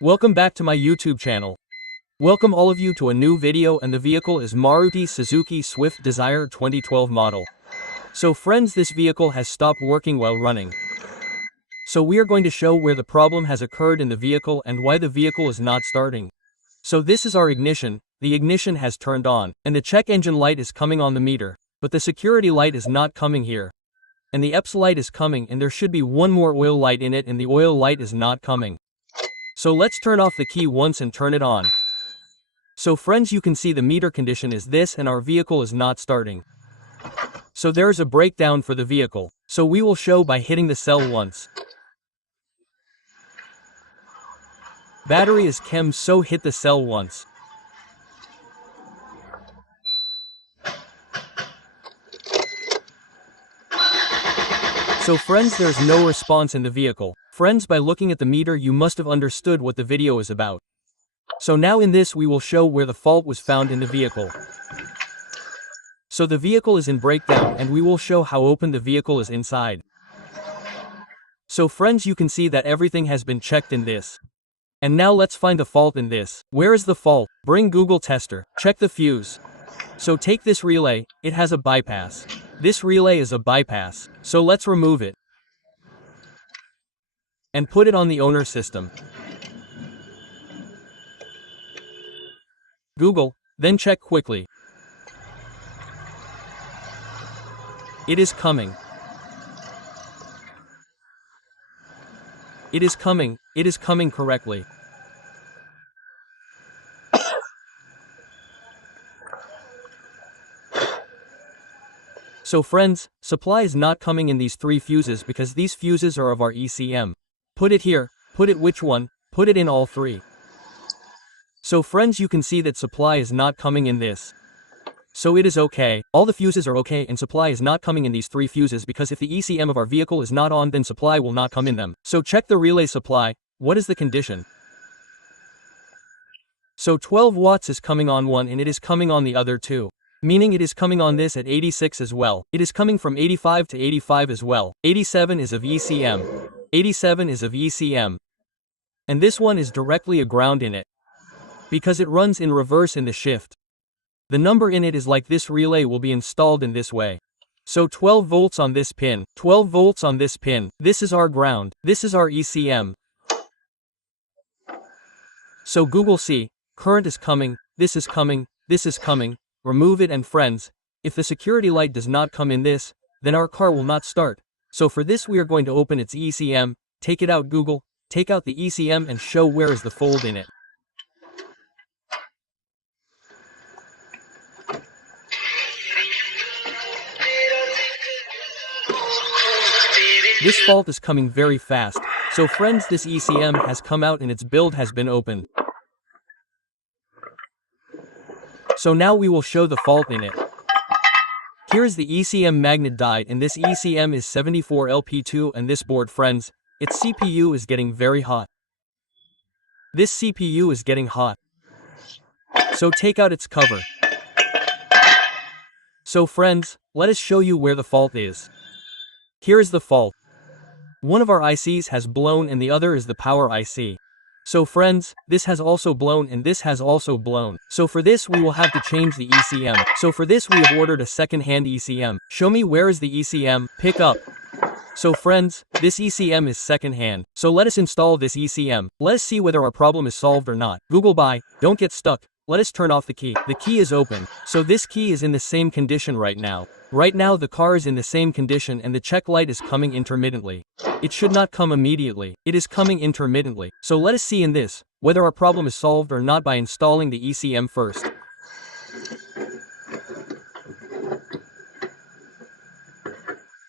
Welcome back to my YouTube channel. Welcome all of you to a new video, and the vehicle is Maruti Suzuki Swift Dzire 2012 model. So friends, this vehicle has stopped working while running. So we are going to show where the problem has occurred in the vehicle and why the vehicle is not starting. So this is our ignition. The ignition has turned on, and the check engine light is coming on the meter, but the security light is not coming here. And the EPS light is coming, and there should be one more oil light in it, and the oil light is not coming. So let's turn off the key once and turn it on. So friends, you can see the meter condition is this, and our vehicle is not starting. So there is a breakdown for the vehicle. So we will show by hitting the cell once. Battery is chem, so hit the cell once. So friends, there's no response in the vehicle. Friends, by looking at the meter you must have understood what the video is about. So now in this we will show where the fault was found in the vehicle. So the vehicle is in breakdown, and we will show how open the vehicle is inside. So friends, you can see that everything has been checked in this. And now let's find the fault in this. Where is the fault? Bring Google tester. Check the fuse. So take this relay, it has a bypass. This relay is a bypass, so let's remove it. And put it on the owner system. Google, then check quickly. It is coming. It is coming correctly. So friends, supply is not coming in these three fuses because these fuses are of our ECM. Put it here, put it which one, put it in all three. So friends, you can see that supply is not coming in this. So it is okay, all the fuses are okay, and supply is not coming in these three fuses because if the ECM of our vehicle is not on, then supply will not come in them. So check the relay supply. What is the condition? So 12 watts is coming on one, and it is coming on the other two. Meaning it is coming on this at 86 as well. It is coming from 85 to 85 as well. 87 is of ECM. 87 is of ECM. And this one is directly a ground in it, because it runs in reverse in the shift. The number in it is like this relay will be installed in this way. So 12 volts on this pin, 12 volts on this pin. This is our ground, this is our ECM. So Google see, current is coming, this is coming, this is coming. Remove it, and friends, if the security light does not come in this, then our car will not start. So for this we are going to open its ECM, take it out Google, take out the ECM and show where is the fault in it. This fault is coming very fast. So friends, this ECM has come out and its build has been opened. So now we will show the fault in it. Here is the ECM magnet died, and this ECM is 74LP2, and this board, friends, its CPU is getting very hot. This CPU is getting hot. So take out its cover. So friends, let us show you where the fault is. Here is the fault. One of our ICs has blown and the other is the power IC. So friends, this has also blown and this has also blown. So for this we will have to change the ECM. So for this we have ordered a second-hand ECM. Show me where is the ECM, pick up. So friends, this ECM is second-hand. So let us install this ECM. Let us see whether our problem is solved or not. Google buy, don't get stuck. Let us turn off the key. The key is open. So this key is in the same condition right now. Right now the car is in the same condition and the check light is coming intermittently. It should not come immediately. It is coming intermittently. So let us see in this, whether our problem is solved or not by installing the ECM first.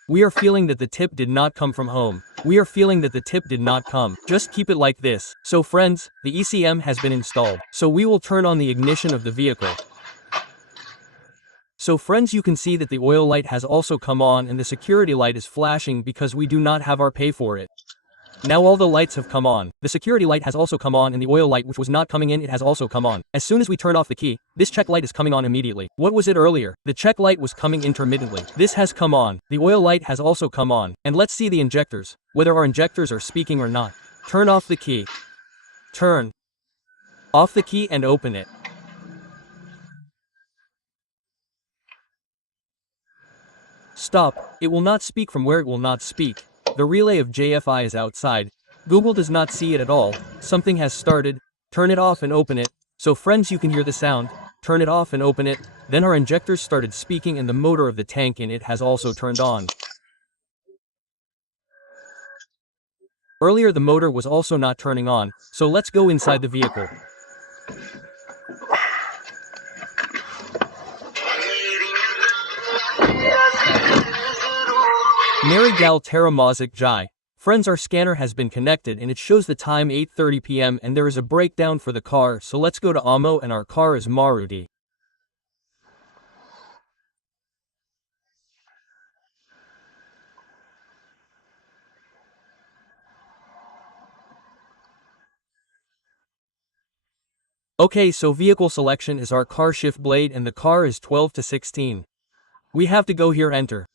We are feeling that the tip did not come from home. We are feeling that the tip did not come. Just keep it like this. So friends, the ECM has been installed. So we will turn on the ignition of the vehicle. So friends, you can see that the oil light has also come on and the security light is flashing because we do not have our pay for it. Now all the lights have come on. The security light has also come on, and the oil light which was not coming in, it has also come on. As soon as we turn off the key, this check light is coming on immediately. What was it earlier? The check light was coming intermittently. This has come on. The oil light has also come on. And let's see the injectors, whether our injectors are speaking or not. Turn off the key. Turn off the key and open it. Stop, it will not speak from where it will not speak. The relay of JFI is outside. Google does not see it at all. Something has started. Turn it off and open it. So friends, you can hear the sound. Turn it off and open it. Then our injectors started speaking and the motor of the tank in it has also turned on. Earlier the motor was also not turning on, so let's go inside the vehicle. Mary Gal Tara Mazik Jai. Friends, our scanner has been connected and it shows the time 8:30 p.m. and there is a breakdown for the car, so let's go to Amo and our car is Maruti. Okay, so vehicle selection is our car shift blade and the car is 12 to 16. We have to go here, enter.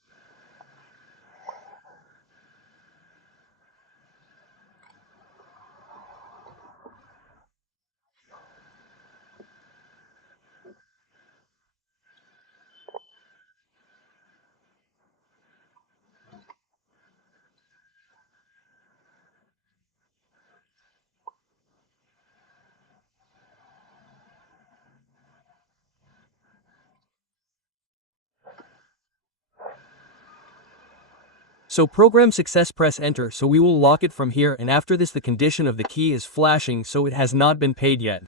So program success, press enter, so we will lock it from here, and after this the condition of the key is flashing, so it has not been paid yet.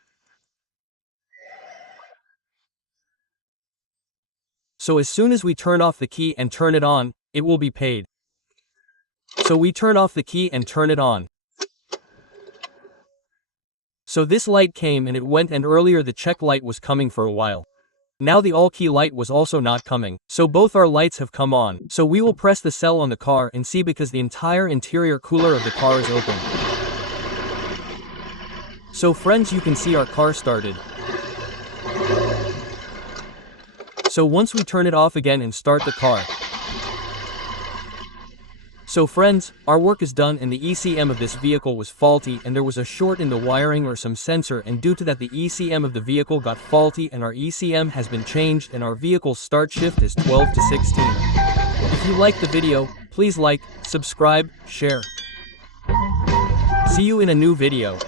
So as soon as we turn off the key and turn it on, it will be paid. So we turn off the key and turn it on. So this light came and it went, and earlier the check light was coming for a while. Now the all key light was also not coming, so both our lights have come on. So we will press the cell on the car and see, because the entire interior cooler of the car is open. So friends, you can see our car started. So once we turn it off again and start the car. So friends, our work is done and the ECM of this vehicle was faulty and there was a short in the wiring or some sensor, and due to that the ECM of the vehicle got faulty and our ECM has been changed and our vehicle's start shift is 12 to 16. If you liked the video, please like, subscribe, share. See you in a new video.